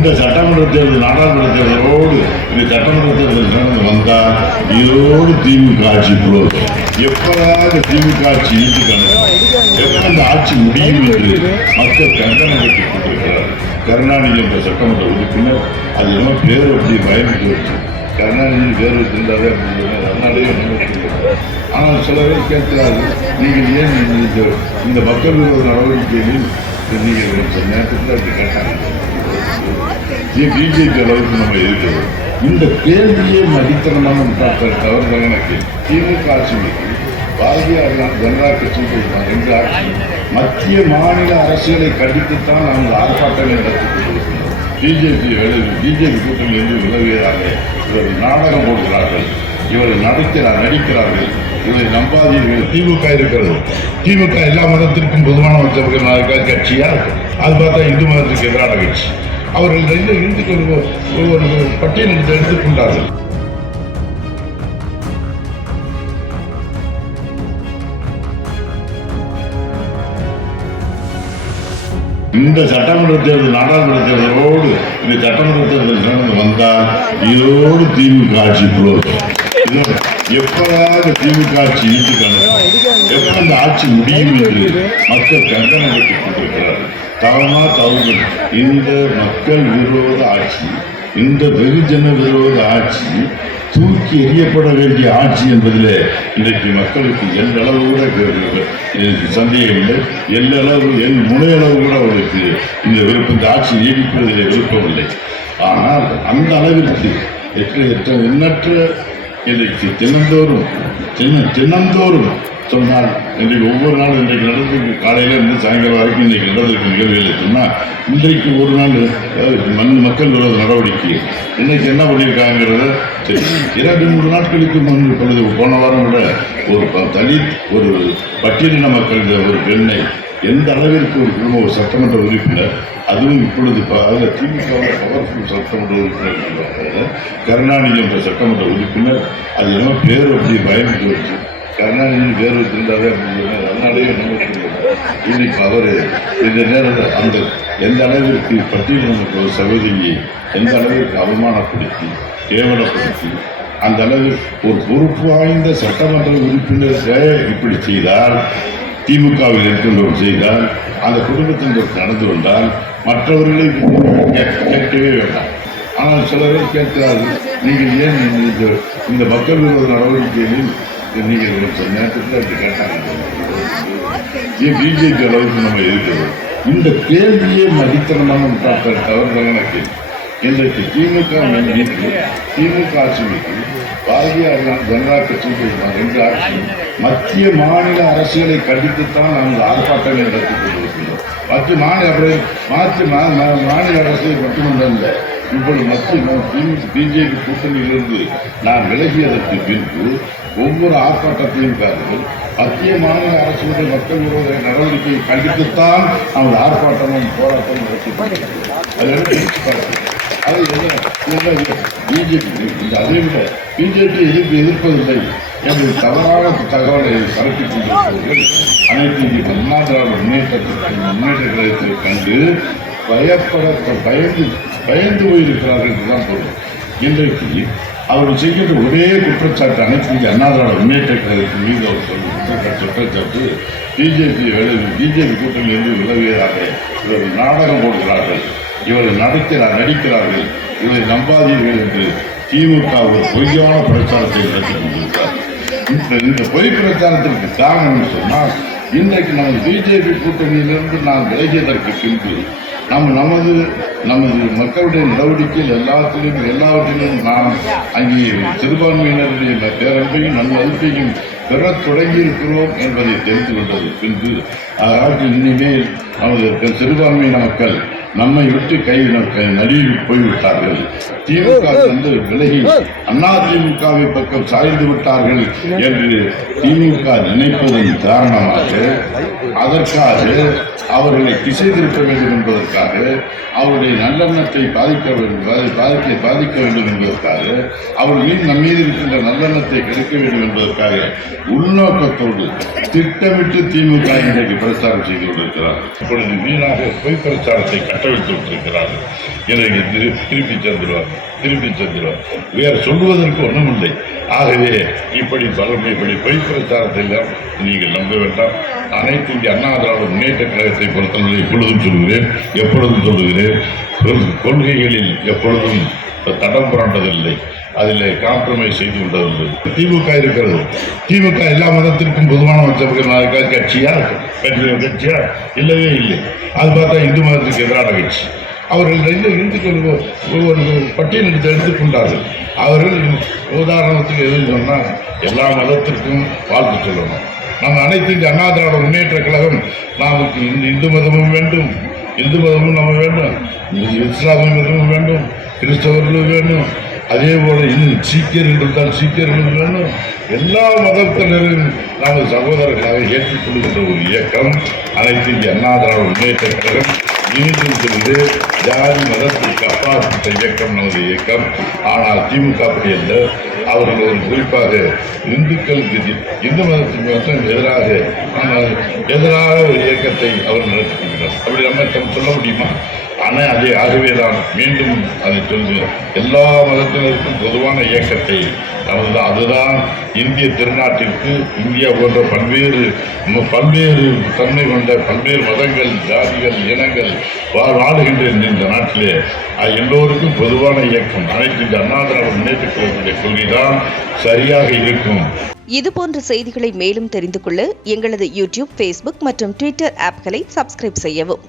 இந்த சட்டமன்ற தேர்தல் நாடாளுமன்ற தேர்தலோடு இந்த சட்டமன்ற தேர்தல் நடந்து வந்தால் இதோடு திமுக ஆட்சி க்ளோஸ். எப்போதாவது திமுக ஆட்சி நீட்டுக்கணும், எப்போ இந்த ஆட்சி முடியும் என்று மக்கள் கண்டனம் வைத்துக் கொண்டிருக்கிறார். கருணாநிதி என்ற சட்டமன்ற உறுப்பினர் அது என்ன பேர் வச்சு பயந்துட்டு வச்சு கருணாநிதி பேர் வச்சிருந்தாவே அதனாலேயே ஆனால் சில பேர் கேட்கிறார்கள், நீங்கள் ஏன் இந்த மக்கள் விரோத நடவடிக்கைகளில் நீங்கள் நேரத்தில் அப்படி கேட்டாங்க. பிஜேபி அளவுக்கு நம்ம இருக்கிறோம். இந்த கேள்வியே மதித்தனமான தவறுதான் எனக்கு. திமுக ஆட்சிக்கு பாரதிய ஜனதா கட்சி என்ற ஆட்சி மத்திய மாநில அரசுகளை கண்டித்துத்தான் நாங்கள் ஆர்ப்பாட்டங்களை நடத்திக் கொண்டிருக்கிறோம். பிஜேபி கூட்டணி என்று விலகுகிறாங்க, இவர்கள் நாடகம் போடுகிறார்கள், இவர்கள் நடிக்கிறார்கள், இவரை நம்பாதீர்கள். திமுக இருக்கிறது. திமுக எல்லா மதத்திற்கும் பொதுவான கட்சியா இருக்கு. அது பார்த்தா இந்து மதத்திற்கு எதிரான கட்சி. அவர்கள் இந்துக்கு ஒரு பட்டியல் எடுத்துக்கொண்டார்கள். இந்த சட்டமன்ற தேர்தல் நாடாளுமன்ற தேர்தலோடு இந்த சட்டமன்ற தேர்தல் நடந்து வந்தால் இதோடு திமுக ஆட்சி க்ளோஸ். எப்போதாவது திமுக ஆட்சி நீட்டுக்கணும், எப்போ இந்த ஆட்சி முடியும் என்று மக்கள் கண்டனம் வைத்துக் கொண்டிருக்கிறார்கள். தவறு இந்த மக்கள் விரோத ஆட்சி, இந்த வெகுஜன விரோத ஆட்சி தூக்கி எறியப்பட வேண்டிய ஆட்சி என்பதில் இன்றைக்கு மக்களுக்கு எல்லளவு கூட சந்தேகம் இல்லை. என் முனையளவு கூட அவர்களுக்கு இந்த ஆட்சி நீடிப்பதிலே விருப்பமில்லை. ஆனால் அந்த அளவிற்கு எண்ணற்ற இன்றைக்கு தினந்தோறும் சொன்னால் இன்றைக்கு ஒவ்வொரு நாளும் இன்றைக்கு நடந்திருக்கு. காலையில் இருந்து சாயங்காலம் வரைக்கும் இன்றைக்கு நடந்திருக்கு நிகழ்வுகளை சொன்னால் இன்றைக்கு ஒரு நாள் மக்கள் விரோத நடவடிக்கை இன்றைக்கு என்ன பண்ணியிருக்காங்கிறத தெரியும். 2-3 நாட்களுக்கு முன்பு பொழுது போன வாரம் விட ஒரு பட்டியலின மக்கள் ஒரு பெண்ணை எந்த அளவிற்கு ஒரு குடும்ப ஒரு சட்டமன்ற உறுப்பினர், அதுவும் இப்பொழுது அதில் திமுகவில் பவர்ஃபுல் சட்டமன்ற உறுப்பினர் கருணாநிதி என்ற சட்டமன்ற உறுப்பினர் அது என்ன பேர் அப்படி பயந்துட்டு வச்சு கருணாநிதி பேர் வச்சிருந்தாவே அதனாலேயே இன்னைக்கு அவர் இந்த நேரத்தில் அந்த எந்த அளவிற்கு பட்டியலின ஒரு சகோதரியை எந்த அளவிற்கு அவமானப்படுத்தி கேவலப்படுத்தி அந்த அளவில் ஒரு பொறுப்பு வாய்ந்த சட்டமன்ற உறுப்பினர்கள் இப்படி செய்தால், திமுகவில் இருக்கின்றவர் செய்தால், அந்த குடும்பத்தினர் நடந்து கொண்டால் மற்றவர்களை கேட்கவே வேண்டாம். ஆனால் சில பேர் கேட்கிறார்கள், நீங்கள் ஏன் இந்த மக்கள் விரோத நடவடிக்கைகளில் நீங்கள் நேரத்தில் அப்படி கேட்டாங்க. பிஜேபி அளவுக்கு நம்ம இருக்கிறோம். இந்த கேள்வியே மதித்தனமான தவறுதான் எனக்கு. இன்றைக்கு திமுக ஆட்சிக்கு பாரதிய ஜனதா கட்சி என்ற ஆட்சி மத்திய மாநில அரசுகளை கண்டித்துத்தான் நாங்கள் ஆர்ப்பாட்டங்களை நடத்திக் கொண்டிருக்கிறோம். மாநில அரசை மட்டுமல்ல, இப்பொழுது பிஜேபி கூட்டணியிலிருந்து நான் விலகியதற்கு பின்பு ஒவ்வொரு ஆர்ப்பாட்டத்தையும் காரணம் மத்திய மாநில அரசுடைய மக்கள் விரோத நடவடிக்கையை கண்டித்துத்தான் நாங்கள் ஆர்ப்பாட்டமும் போராட்டமும் நடத்தி அது பிஜேபி அதை விட பிஜேபி எதிர்ப்பதில்லை என்று தவறான தகவலை பரப்பிக் கொண்டிருப்பவர்கள் அனைத்து இந்திய அண்ணா திராவிட முன்னேற்ற கழகத்தை கண்டு பயந்து போயிருக்கிறார்கள் என்றுதான் பொருள். இன்றைக்கு அவர்கள் செய்கின்ற ஒரே குற்றச்சாட்டு அனைத்து இந்திய அண்ணா திராவிட முன்னேற்ற கழகத்தின் மீது அவர் சொல்லும் குற்றச்சாட்டு பிஜேபி கூட்டணி என்று விலகுவதாக இவர்கள் நாடகம் போடுகிறார்கள், இவர்கள் நடிக்கிறார்கள், இவரை நம்பாதீர்கள் என்று திமுக ஒரு பொய்யான பிரச்சாரத்தை நடத்திக் கொண்டிருக்கிறார். இந்த பொய் பிரச்சாரத்திற்கு காரணம் சொன்னால் இன்றைக்கு நமது பிஜேபி கூட்டணியிலிருந்து நாம் விலகியதற்கு பின்பு நமது மக்களுடைய நடவடிக்கையில் எல்லாவற்றிலும் நாம் அங்கே சிறுபான்மையினருடைய பேரன்பையும் நல்மதிப்பையும் பெறத் தொடங்கியிருக்கிறோம் என்பதை தெரிந்து கொண்டது பின்பு அதாவது இனிமேல் நமது சிறுபான்மையின மக்கள் நம்மை விட்டு நழுவி போய்விட்டார்கள், திமுக வந்து விலகி அதிமுகவை பக்கம் சாய்ந்து விட்டார்கள் என்று திமுக நினைப்பதன் காரணமாக அதற்காக அவர்களை திசை திருப்ப வேண்டும் என்பதற்காக, அவருடைய நல்லெண்ணத்தை பாதிக்க வேண்டும் என்பதற்காக, அவர்கள் நம் மீது இருக்கின்ற நல்லெண்ணத்தை கிடைக்க வேண்டும் என்பதற்காக உள்நோக்கத்தோடு திட்டமிட்டு திமுக இன்றைக்கு பிரச்சாரம் செய்து கொண்டிருக்கிறார். இப்பொழுது வீணாக பொய் பிரச்சாரத்தை கட்டவிழ்த்து விட்டிருக்கிறார்கள். எனக்கு திருப்பி சென்றுவார் வேறு சொல்வதற்கு ஒன்றுமில்லை. ஆகவே இப்படி பொய் பிரச்சாரத்தை எல்லாம் நீங்கள் நம்ப வேண்டாம். அனைத்து இந்திய அண்ணா திராவிட முன்னேற்ற கழகத்தை பொறுத்தவரை எப்பொழுதும் சொல்லுகிறேன், கொள்கைகளில் எப்பொழுதும் தடம் புரண்டதில்லை, அதில் காம்ப்ரமைஸ் செய்து கொண்டதில்லை. திமுக இருக்கிறது. திமுக எல்லா மதத்திற்கும் பொதுவான கட்சியா இல்லவே இல்லை. அது பார்த்தா இந்து மதத்துக்கு எதிரான கட்சி. அவர்கள் இந்துக்கள் ஒரு பட்டியல் எடுத்துக்கொண்டார்கள். அவர்கள் உதாரணத்துக்கு எதுவும் சொன்னால் எல்லா மதத்திற்கும் வாழ்த்து சொல்லணும். நம்ம அனைத்து இந்திய அண்ணா திராவிட முன்னேற்ற கழகம் நமக்கு இந்து மதமும் வேண்டும், நம்ம வேண்டும், இஸ்லாமிய மதமும் வேண்டும், கிறிஸ்தவர்களும் வேண்டும், அதே போல இன்னும் சீக்கியர்கள் இருந்தால் சீக்கியர்களும் வேணும். எல்லா மதத்தினரும் நமது சகோதரர்களாக ஏற்றுக்கொள்கின்ற ஒரு இயக்கம் அனைத்து இந்திய அண்ணா திராவிட முன்னேற்ற கழகம். நீதிந்து ஜாதி மதத்திற்கு அப்பாற்பட்ட இயக்கம் நமது இயக்கம். ஆனால் திமுக அப்படி அல்ல. அவர்கள் ஒரு குறிப்பாக இந்துக்களுக்கு இந்து மதத்துக்கு மட்டும் எதிராக ஒரு இயக்கத்தை அவர் நடத்தி கொள்கிறார். அப்படி நம்ம சொல்ல முடியுமா? ஆனால் ஆகவே தான் மீண்டும் அதை சொல்கிறேன், எல்லா மதத்தினருக்கும் பொதுவான இயக்கத்தை அதுதான் இந்திய திருநாட்டிற்கு இந்தியா போன்ற பல்வேறு தன்மை கொண்ட பல்வேறு மதங்கள், ஜாதிகள், இனங்கள் வாழுகின்ற இந்த நாட்டிலே எல்லோருக்கும் பொதுவான இயக்கம் அனைத்து இந்த அண்ணா திராவிட முன்னேற்ற கழகத்துடைய கொள்கைதான் சரியாக இருக்கும். இதுபோன்ற செய்திகளை மேலும் தெரிந்து கொள்ள எங்களது யூடியூப், ஃபேஸ்புக் மற்றும் ட்விட்டர் ஆப்களை சப்ஸ்கிரைப் செய்யவும்.